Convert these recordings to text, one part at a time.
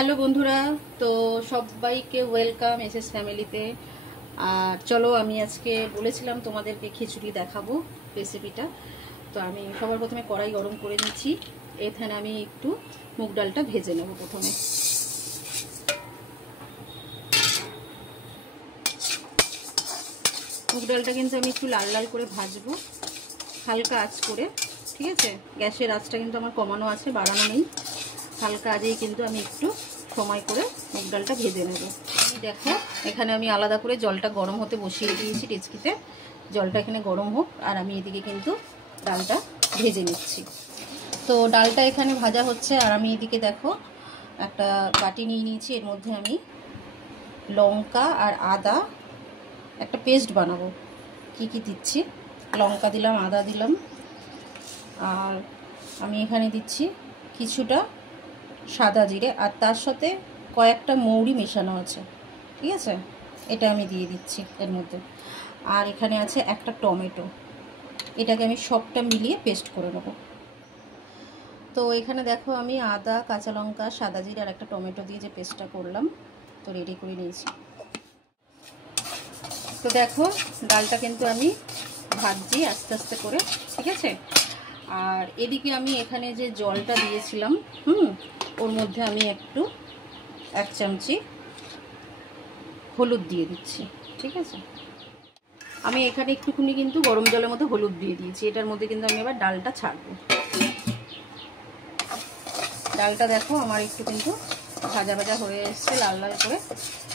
Hello বন্ধুরা, তো সবাইকে ওয়েলকাম এসএস ফ্যামিলিতে। আর চলো, আমি আজকে বলেছিলাম তোমাদেরকে খিচুড়ি দেখাবো রেসিপিটা। তো আমি সবার প্রথমে কড়াই গরম করে নিচ্ছি। এখানে আমি একটু মুগ ডালটা ভেজে নেব। প্রথমে মুগ ডালটা কিন্তু আমি একটু লাল লাল করে ভাজবো, হালকা আঁচ করে। ঠিক আছে, গ্যাসের আঁচটা কিন্তু আমার কমানো আছে, বাড়ানো নেই। হালকা আঁচেই কিন্তু আমি একটু সময় করে মুগ ডালটা ভেজে নেব। দেখো, এখানে আমি আলাদা করে জলটা গরম হতে বসিয়ে দিয়েছি ডেচকিতে। জলটা এখানে গরম হোক, আর আমি এদিকে কিন্তু ডালটা ভেজে নিচ্ছি। তো ডালটা এখানে ভাজা হচ্ছে, আর আমি এদিকে দেখো একটা বাটি নিয়ে নিয়েছি। এর মধ্যে আমি লঙ্কা আর আদা একটা পেস্ট বানাবো। কি কি দিচ্ছি, লঙ্কা দিলাম, আদা দিলাম, আর আমি এখানে দিচ্ছি কিছুটা সাদা জিরে, আর তার সাথে কয়েকটা মৌরি মেশানো আছে। ঠিক আছে, এটা আমি দিয়ে দিচ্ছি এর মধ্যে। আর এখানে আছে একটা টমেটো, এটাকে আমি সবটা মিলিয়ে পেস্ট করে নেব। তো এখানে দেখো, আমি আদা, কাঁচা লঙ্কা, সাদা জিরে আর একটা টমেটো দিয়ে যে পেস্টটা করলাম, তো রেডি করে নিয়েছি। তো দেখো, ডালটা কিন্তু আমি ভাজছি আস্তে আস্তে করে। ঠিক আছে, আর এদিকে আমি এখানে যে জলটা দিয়েছিলাম ওর মধ্যে আমি একটু 1 চামচি হলুদ দিয়ে দিচ্ছি। ঠিক আছে, আমি এখানে একটুখানি কিন্তু গরম জলের মধ্যে হলুদ দিয়ে দিয়েছি। এটার মধ্যে কিন্তু আমি এবার ডালটা ছাড়বো। ডালটা দেখো আমার একটু কিন্তু ভাজা ভাজা হয়ে এসছে, লাল লাল করে।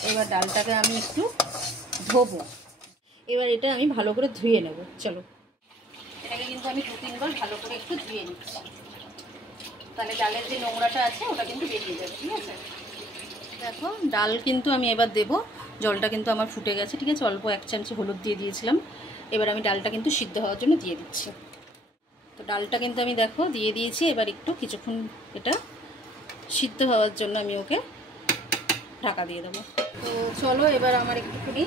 এবার ডালটাকে আমি একটু ধোবো। এবার এটা আমি ভালো করে ধুয়ে নেব। চলো, এটাকে কিন্তু আমি 2-3 বার ভালো করে একটু ধুয়ে নিচ্ছি, তাহলে ডালের যে নোংরাটা আছে ওটা কিন্তু বেরিয়ে যাবে। ঠিক আছে, দেখো ডাল কিন্তু আমি এবার দেবো। জলটা কিন্তু আমার ফুটে গেছে। ঠিক আছে, অল্প 1 চামচি হলুদ দিয়ে দিয়েছিলাম। এবার আমি ডালটা কিন্তু সিদ্ধ হওয়ার জন্য দিয়ে দিচ্ছি। তো ডালটা কিন্তু আমি দেখো দিয়ে দিয়েছি। এবার একটু কিছুক্ষণ এটা সিদ্ধ হওয়ার জন্য আমি ওকে ঢাকা দিয়ে দেবো। তো চলো, এবার আমার একটুখানি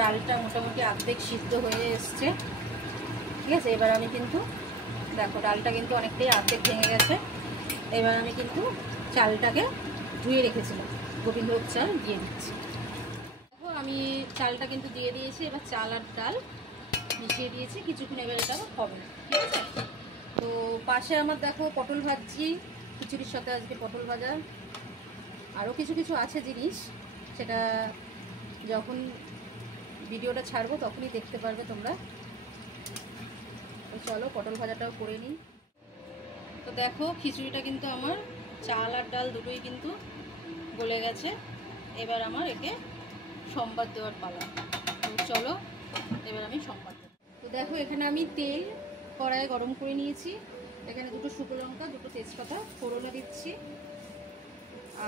ডালটা মোটামুটি অর্ধেক সিদ্ধ হয়ে এসছে। ঠিক আছে, এবার আমি কিন্তু দেখো ডালটা কিন্তু অনেকটাই অর্ধেক ভেঙে গেছে। এবার আমি কিন্তু চালটাকে ধুয়ে রেখেছিলাম, গোবিন্দভোগ চাল দিয়ে দিচ্ছি। দেখো, আমি চালটা কিন্তু দিয়ে দিয়েছি। এবার চাল আর ডাল মিশিয়ে দিয়েছি কিছুক্ষণ। এবার এটা হবে। ঠিক আছে, তো পাশে আমার দেখো পটল ভাজছি, খিচুড়ির সাথে আজকে পটল ভাজা। আরও কিছু কিছু আছে জিনিস, সেটা যখন ভিডিওটা ছাড়বো তখনই দেখতে পারবে তোমরা। তো চলো, পটল ভাজাটাও করে নিই। তো দেখো, খিচুড়িটা কিন্তু আমার চাল আর ডাল দুটোই কিন্তু গলে গেছে। এবার আমার একে সম্বাদ দেওয়ার পালা। তো চলো, এবার আমি সম্বাদ দেব। তো দেখো, এখানে আমি তেল কড়াইয়ে গরম করে নিয়েছি। এখানে 2টো শুকনো লঙ্কা, 2টো তেজপাতা ফোড়নে দিচ্ছি।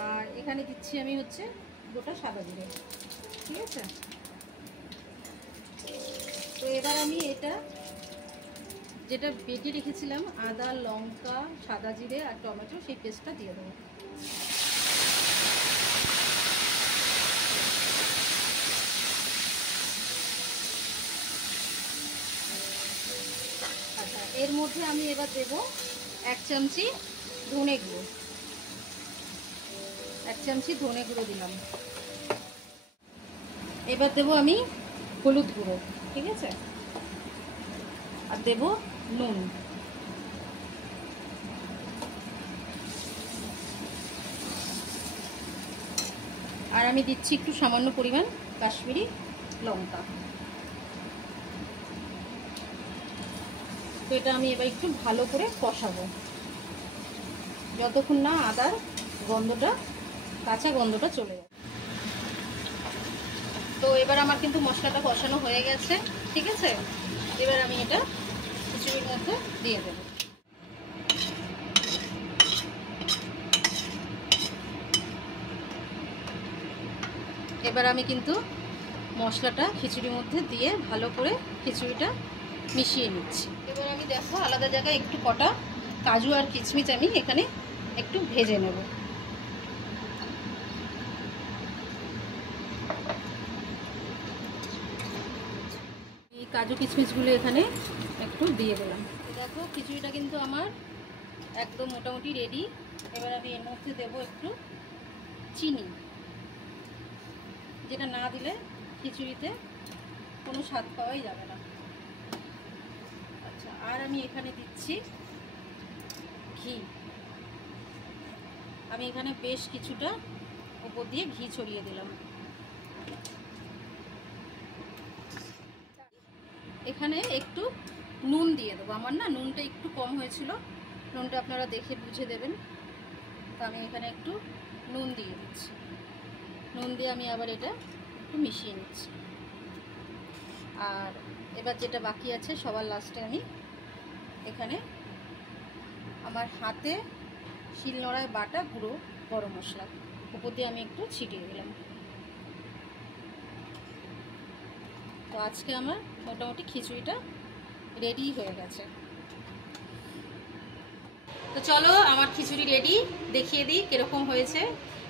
আর এখানে দিচ্ছি আমি হচ্ছে গোটা সাদা জিরে। ঠিক আছে, তো এবার আমি এটা যেটা বেটে রেখেছিলাম, আদা, লঙ্কা, সাদা জিরে আর টমেটো, সেই পেস্টটা দিয়ে দেবো। আচ্ছা, এর মধ্যে আমি এবার দেব 1 চামচি ধনে গুঁড়ো। 1 চামচি ধনে গুঁড়ো দিলাম। এবার দেব আমি হলুদ গুঁড়ো। ঠিক আছে, আর দেব নুন। আর আমি দিচ্ছি একটু সামান্য পরিমাণ কাশ্মীরি লঙ্কা। তো এটা আমি এবার একটু ভালো করে কষাবো, যতক্ষণ না আদার গন্ধটা, কাঁচা গন্ধটা চলে যায়। তো এবার আমার কিন্তু মশলাটা কষানো হয়ে গেছে। ঠিক আছে, এবার আমি এটা খিচুড়ির মধ্যে দিয়ে দেবো। এবার আমি কিন্তু মশলাটা খিচুড়ির মধ্যে দিয়ে ভালো করে খিচুড়িটা মিশিয়ে নিচ্ছি। এবার আমি দেখো আলাদা জায়গায় একটু কটা কাজু আর কিশমিশ আমি এখানে একটু ভেজে নেব। এই কাজু কিশমিশগুলো এখানে একটু দিয়ে দিলাম। দেখো, খিচুড়িটা কিন্তু আমার একদম মোটামুটি রেডি। এবার আমি এর মধ্যে দেবো একটু চিনি, যেটা না দিলে খিচুড়িতে কোনো স্বাদ পাওয়াই যাবে না। আচ্ছা, আর আমি এখানে দিচ্ছি ঘি। আমি এখানে বেশ কিছুটা উপর দিয়ে ঘি ছড়িয়ে দিলাম। এখানে একটু নুন দিয়ে দেবো। আমার না নুনটা একটু কম হয়েছিল, নুনটা আপনারা দেখে বুঝে দেবেন। তো আমি এখানে একটু নুন দিয়ে দিচ্ছি। নুন দিয়ে আমি আবার এটা একটু মিশিয়ে নিচ্ছি। আর এবার যেটা বাকি আছে সবার লাস্টে আমি এখানে আমার হাতে শিলনোড়ায় বাটা গুঁড়ো গরম মশলা উপর দিয়ে আমি একটু ছিটিয়ে দিলাম। তো আজকে আমার মোটামুটি খিচুড়িটা রেডি হয়ে গেছে। তো চলো আমার খিচুড়ি রেডি, দেখিয়ে দিই কীরকম হয়েছে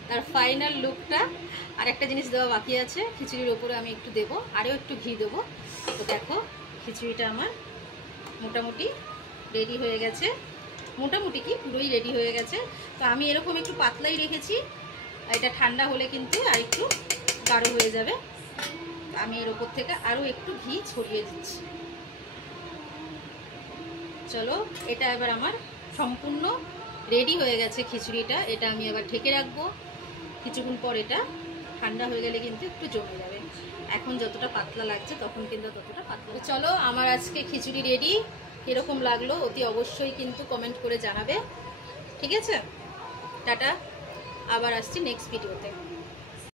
তার ফাইনাল লুকটা। আর একটা জিনিস দেওয়া বাকি আছে, খিচুড়ির ওপরে আমি একটু দেবো, আরও একটু ঘি দেবো। তো দেখো খিচুড়িটা আমার মোটামুটি রেডি হয়ে গেছে। মোটামুটি কি পুরোই রেডি হয়ে গেছে। তো আমি এরকম একটু পাতলাই রেখেছি, এটা ঠান্ডা হলে কিন্তু আর একটু গাঢ় হয়ে যাবে। আমি এর ওপর থেকে আরও একটু ঘি ছড়িয়ে দিচ্ছি। চলো এটা এবার আমার সম্পূর্ণ রেডি হয়ে গেছে খিচুড়িটা। এটা আমি আবার ঢেকে রাখবো। কিছুক্ষণ পর এটা ঠান্ডা হয়ে গেলে কিন্তু একটু জমে যাবে। এখন যতটা পাতলা লাগছে তখন কিন্তু ততটা পাতলা। চলো আমার আজকে খিচুড়ি রেডি। কীরকম লাগলো অতি অবশ্যই কিন্তু কমেন্ট করে জানাবে। ঠিক আছে, টাটা, আবার আসছি নেক্সট ভিডিওতে।